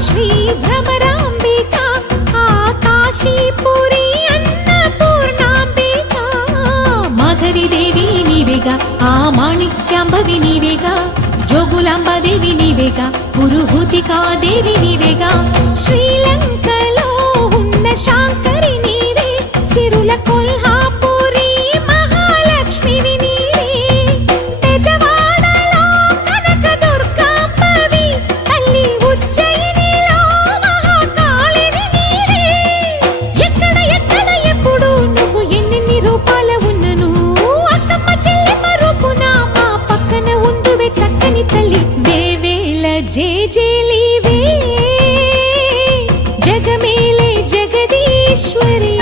శ్రీ భ్రమరాంబిక ఆ కాశీపురి అన్నపూర్ణాంబిక మాధవి దేవి నీవేగా ఆ మాణిక్యాంబవి నీవేగా జోగులాంబదేవి నీవేగా పురుహూతికా దేవి నీవేగా శ్రీలంకలో ఉన్న శాంకరి నీవే సిరుల కొల్హాపురి మహాలక్ష్మివి నీవే బెజవాడలో కనక దుర్గాంబవి తల్లి ఉజ్జయినిలో మహాకాళివి నీవే ఎక్కడ ఎక్కడ ఎప్పుడు నువ్వు ఎన్నెన్ని రూపాల ఉన్నను అక్కమ్మ చెల్లెమ్మ రూపున మా పక్కన ఉందువే చక్కని తల్లి వేవేల జేజేలివే జగమేలే జగదీశ్వరి